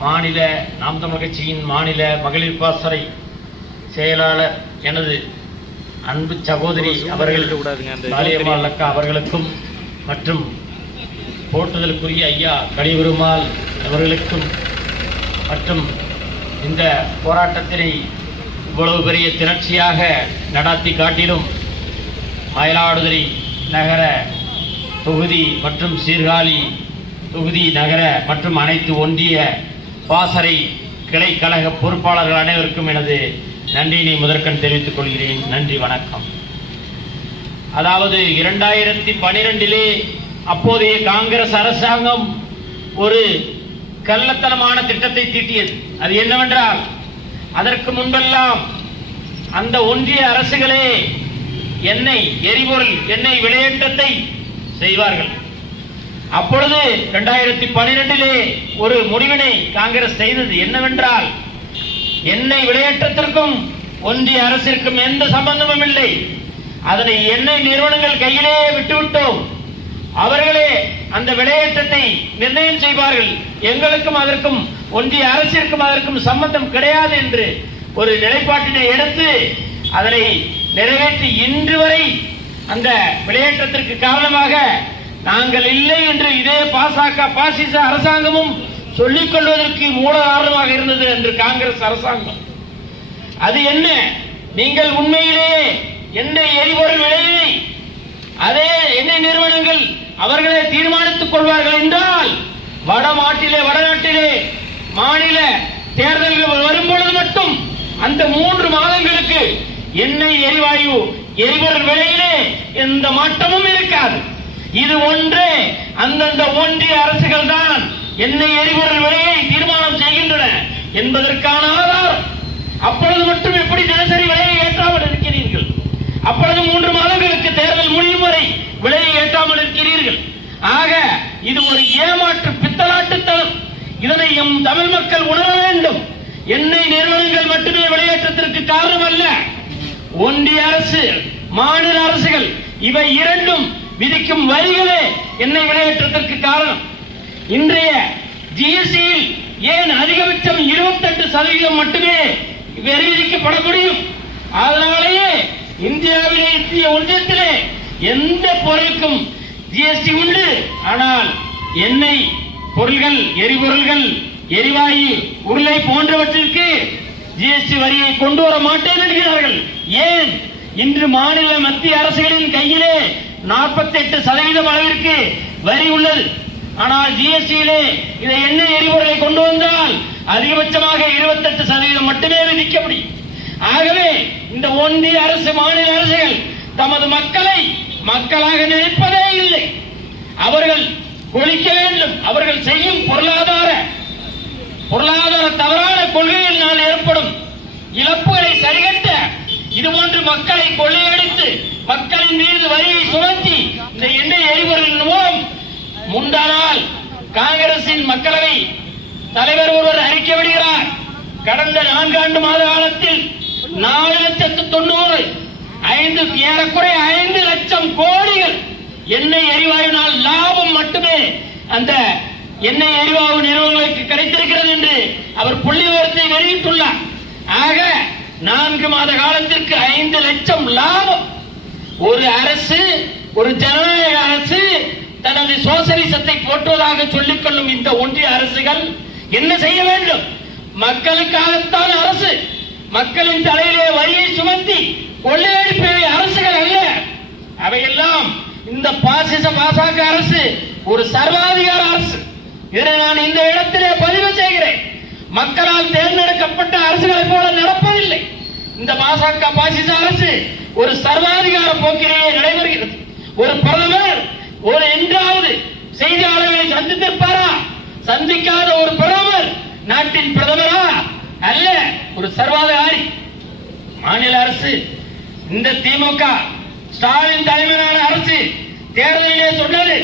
மாநில நாம் தமிழ் கட்சியின் மாநில மகளிர் பாசறை செயலாளர் எனது அன்பு சகோதரி அவர்கள் மாலியம்மாள் அக்கா அவர்களுக்கும் மற்றும் போற்றுதலுக்குரிய ஐயா கலிபெருமாள் அவர்களுக்கும் மற்றும் இந்த போராட்டத்தினை இவ்வளவு பெரிய திரட்சியாக நடாத்தி காட்டிலும் மயிலாடுதுறை நகர தொகுதி மற்றும் சீர்காழி தொகுதி நகர மற்றும் அனைத்து ஒன்றிய பாசறை கிளைக்கழக பொறுப்பாளர்கள் அனைவருக்கும் எனது நன்றியினை முதற்கண் தெரிவித்துக் கொள்கிறேன். நன்றி வணக்கம். அதாவது இரண்டாயிரத்தி பனிரெண்டிலே அப்போதைய காங்கிரஸ் அரசாங்கம் ஒரு கள்ளத்தனமான திட்டத்தை தீட்டியது. அது என்னவென்றால் அதற்கு முன்பெல்லாம் அந்த ஒன்றிய அரசுகளே எண்ணெய் எரிபொருள் எண்ணெய் விலையேற்றத்தை செய்வார்கள். அப்பொழுது இரண்டாயிரத்தி பனிரெண்டிலே ஒரு முடிவினை காங்கிரஸ் செய்தது என்னவென்றால் எண்ணெய் விலையேற்றத்திற்கும் ஒன்றிய அரசிற்கும் எந்த சம்பந்தமும் இல்லை. அதனை எண்ணெய் நிறுவனங்கள் கையிலே விட்டுவிட்டோம். அவர்களே அந்த விலையேற்றத்தை நிர்ணயம் செய்வார்கள். எங்களுக்கும் அதற்கும் ஒன்றிய அரசிற்கும் அதற்கும் சம்பந்தம் கிடையாது என்று ஒரு நிலைப்பாட்டினை எடுத்து அதனை நிறைவேற்றி இன்று வரை அந்த விளையாட்டத்திற்கு காரணமாக நாங்கள் இல்லை என்று இதே பாசக பாசிச அரசாங்கமும் சொல்லிக் கொள்வதற்கு மூல காரணமாக இருந்தது என்று காங்கிரஸ் அரசாங்கம். அது என்ன? நீங்கள் உண்மையிலேயே எண்ணெய் எரிபொருள் விலையை அதே எண்ணெய் நிறுவனங்கள் அவர்களே தீர்மானித்துக் கொள்வார்கள் என்றால் வடமாட்டிலே வடநாட்டிலே மாநில தேர்தல்கள் வரும்பொழுது மட்டும் அந்த மூன்று மாதங்களுக்கு எண்ணெய் எரிவாயு எரிபொருள் விலையிலே எந்த மாற்றமும் இருக்காது. இது ஒன்றே. அந்தந்த ஒன்றிய அரசுகள் தான் எண்ணெய் எரிபொருள் விலையை தீர்மானம் செய்கின்றன என்பதற்கான ஆதாரம். அப்பொழுது மட்டும் எப்படி தினசரி விலையை ஏற்றாமல் இருக்கிறீர்கள்? அப்பொழுது மூன்று மாதங்களுக்கு தேர்தல் முடியும் வரை விலையை ஏற்றாமல் இருக்கிறீர்கள். ஆக இது ஒரு ஏமாற்று பித்தலாட்டுத்தனம். இதனை எம் தமிழ் மக்கள் உணர வேண்டும். எண்ணெய் நிறுவனங்கள் மட்டுமே விளையாட்டத்திற்கு காரணம் அல்ல ஒன்றிய அரசு மாநில அரசுகள் இவை இரண்டும் விதிக்கும் வரிகளே எண்ணெய் விளையாட்டத்திற்கு காரணம். இன்றைய ஜிஎஸ்டியில் ஏன் அதிகபட்சம் 28% சதவீதம் மட்டுமே வரி விதிக்கப்பட முடியும்? அதனாலேயே இந்தியாவிலே இந்திய ஒன்றியத்திலே எந்த பொருளுக்கும் ஜிஎஸ்டி உண்டு. ஆனால் எண்ணெய் பொருள்கள் எரிபொருள்கள் எரிவாயு உருளை போன்றவற்றிற்கு ஜிஎஸ்டி வரியை கொண்டு வர மாட்டேன் என்கிறார்கள். ஏன்? இன்று மாநில மத்திய அரசுகளின் கையிலே 48% சதவீதம் அளவிற்கு வரி உள்ளது. ஆனால் ஜிஎஸ்டியிலே இதை என்ன எரிபொருளை கொண்டு வந்தால் அதிகபட்சமாக 28% சதவீதம் மட்டுமே விதிக்க முடியும். ஆகவே இந்த ஒன்றிய அரசு மாநில அரசுகள் தமது மக்களை மக்களாக நினைப்பதே இல்லை. அவர்கள் ஒழிக்க வேண்டும். அவர்கள் செய்யும் பொருளாதார பொருளாதார தவறான கொள்கையினால் ஏற்படும் இழப்புகளை சரிகட்ட இது போன்று மக்களை கொள்ளையடித்து மக்களின் மீது வரியை சுமத்தி இந்த எண்ணெய் எரிபொருளின் மூலம் முந்தானால் காங்கிரசின் மக்களவை தலைவர் ஒருவர் அறிக்கை விடுகிறார். கடந்த நான்காண்டு மாத காலத்தில் நாலு லட்சத்து தொண்ணூறு ஐந்து ஏறக்குறைய ஐந்து லட்சம் கோடிகள் எண்ணெய் எரிவாயுனால் லாபம் மட்டுமே அந்த எண்ணெய் எரிவாயு நிறுவனங்களுக்கு கிடைத்திருக்கிறது என்று அவர் புள்ளி விவரத்தை வெளியிட்டுள்ளார். ஆக நான்கு மாத காலத்திற்கு ஐந்து லட்சம் லாபம் ஒரு அரசு ஒரு ஜனநாயக அரசு தனது சோசலிசத்தை போற்றுவதாக சொல்லிக் கொள்ளும் இந்த ஒன்றிய அரசுகள் என்ன செய்ய வேண்டும்? மக்களுக்காகத்தான் அரசு. மக்களின் தலையிலே வரியை சுமத்தி கொள்ளையடிப்பவை அரசுகள் அல்ல. அவையெல்லாம் இந்த பாசிச பாசாக்க அரசு ஒரு சர்வாதிகார அரசு. இதை நான் இந்த இடத்திலே பதிவு செய்கிறேன். மக்களால் தேர்ந்தெடுக்கப்பட்ட அரசுகளைப் போல நடப்பதில்லை. இந்த பாசக பாசிச அரசு ஒரு சர்வாதிகார போக்கிலேயே நடைபெறுகிறது. ஒரு பிரதமர் ஒரு என்றாவது செய்தியாளர்களை சந்தித்திருப்பாரா? சந்திக்காத ஒரு பிரதமர் நாட்டின் பிரதமரா? அல்ல ஒரு சர்வாதிகாரி. மாநில அரசு இந்த திமுக ஸ்டாலின் தலைமையிலான அரசு தேர்தலிலே சொன்னது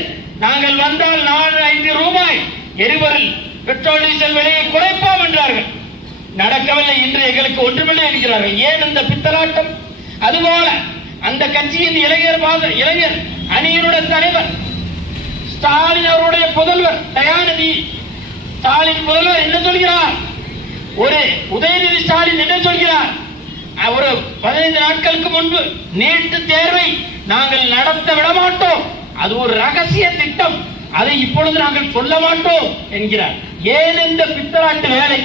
நாங்கள் வந்தால் நாலு ஐந்து ரூபாய் எரிபொருள் பெட்ரோல் டீசல் விலையை குறைப்போம் என்றார்கள். நடக்கவில்லை இன்று எங்களுக்கு ஒன்றுமில்லை இருக்கிறார்கள் ஏன் இந்த பித்தலாட்டம்? அதுபோல அந்த கட்சியின் இளைஞர் இளைஞர் அணியினுடைய தலைவர் ஸ்டாலின் அவருடைய புதல்வர் தயாநிதி. ஸ்டாலின் முதல்வர் என்ன சொல்கிறார்? ஒரு உதயநிதி ஸ்டாலின் என்ன சொல்கிறார்? ஒரு பதினைந்து நாட்களுக்கு முன்பு நீட்டு தேர்வை நாங்கள் நடத்த விட மாட்டோம் அது ஒரு ரகசிய திட்டம். அதை இப்பொழுது நாங்கள் சொல்ல மாட்டோம் என்கிறார். ஏன் இந்த பித்தராட்டு வேலை?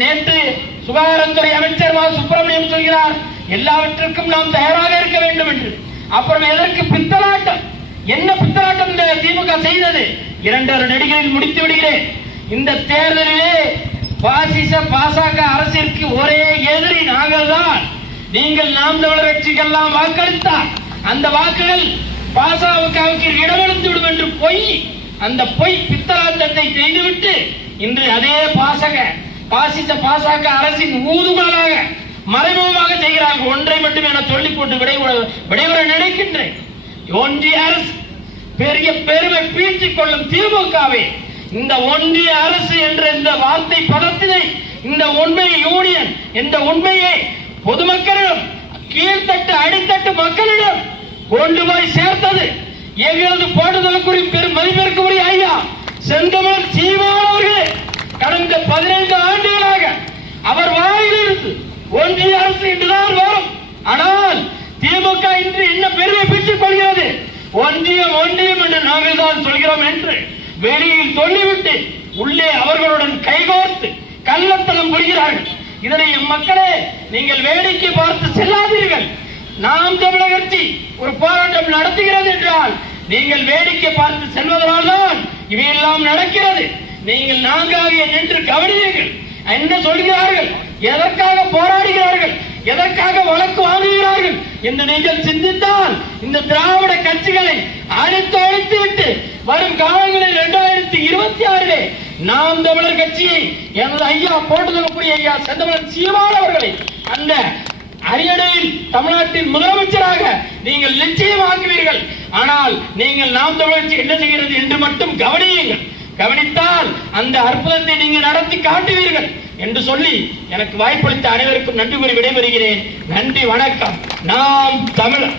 நேற்று சுகாதாரத்துறை அமைச்சர் மா சுப்பிரமணியம் சொல்கிறார் எல்லாவற்றிற்கும் நாம் தயாராக இருக்க வேண்டும் என்று. அப்புறம் எதற்கு பித்தலாட்டம்? என்ன பித்தலாட்டம் இந்த திமுக செய்தது? இரண்டரை நடிகளில் முடித்து விடுகிறேன். இந்த தேர்தலிலே பாசிச பாசக அரசிற்கு ஒரே எதிரி நாங்கள் தான் நீங்கள் நாம் தமிழர் கட்சிக்கெல்லாம் வாக்களித்தார் அந்த வாக்குகள் பாசகவுக்கு இடமளித்து விடும் என்று பொய் அந்த பொய் பித்தலாட்டத்தை செய்துவிட்டு இன்று அதே பாசக பாசித்த பாசாக்க அரசின் ஊதுகோலாக மறைமுகமாக செய்கிறார்கள். ஒன்றை மட்டும் என சொல்லிக் கொண்டு விடை விடைபெற நினைக்கின்றேன். ஒன்றிய அரசு பெரிய பெருமை பீச்சிக் கொள்ளும் திமுகவே இந்த ஒன்றிய அரசு என்ற இந்த வார்த்தை பதத்தினை இந்த உண்மை யூனியன் இந்த உண்மையை பொதுமக்களிடம் கீழ்த்தட்டு அடித்தட்டு மக்களிடம் கொண்டு போய் சேர்த்தது. எங்களது போட்டுதலுக்குரிய பெரும் மதிப்பிற்குரிய ஐயா செந்தமர் சீமான் அவர்களே. கடந்த பதினைந்து ஆண்டுகளாக அவர் வாயிலிருந்து ஒன்றிய அரசு இன்றுதான் வரும். ஆனால் திமுக இன்று என்ன பெருமை பெற்றுக் கொள்கிறது? ஒன்றியம் ஒன்றியம் என்று நாங்கள் தான் சொல்கிறோம் என்று வெளியில் சொல்லிவிட்டு உள்ளே அவர்களுடன் கைகோர்த்து கள்ளத்தனம் புரிகிறார்கள். இதனை எம் மக்களே நீங்கள் வேடிக்கை பார்த்து செல்லாதீர்கள். நாம் தமிழக கட்சி ஒரு போராட்டம் நடத்துகிறது என்றால் நீங்கள் வேடிக்கை பார்த்து செல்வதனால் தான் இவையெல்லாம் நடக்கிறது. நீங்கள் நான்காக நின்று கவனியுங்கள். என்ன சொல்கிறார்கள்? எதற்காக போராடுகிறார்கள்? எதற்காக வழக்கு வாங்குகிறார்கள்? என்று நீங்கள் சிந்தித்தால் இந்த திராவிட கட்சிகளை அழித்து அழித்து விட்டு வரும் காலங்களில் இரண்டாயிரத்தி இருபத்தி ஆறிலே நாம் தமிழர் கட்சியை எனது ஐயா போட்டுக்கூடிய ஐயா செந்தமலன் சீமான் அவர்களை அந்த அரியணையில் தமிழ்நாட்டின் முதலமைச்சராக நீங்கள் நிச்சயமாக்குவீர்கள் ஆனால் நீங்கள் நாம் தமிழர் என்ன செய்கிறது என்று மட்டும் கவனியுங்கள். கவனித்தால் அந்த அற்புதத்தை நீங்கள் நடத்தி காட்டுவீர்கள் என்று சொல்லி எனக்கு வாய்ப்பளித்த அனைவருக்கும் நன்றி கூறி விடைபெறுகிறேன். நன்றி வணக்கம். நாம் தமிழர்.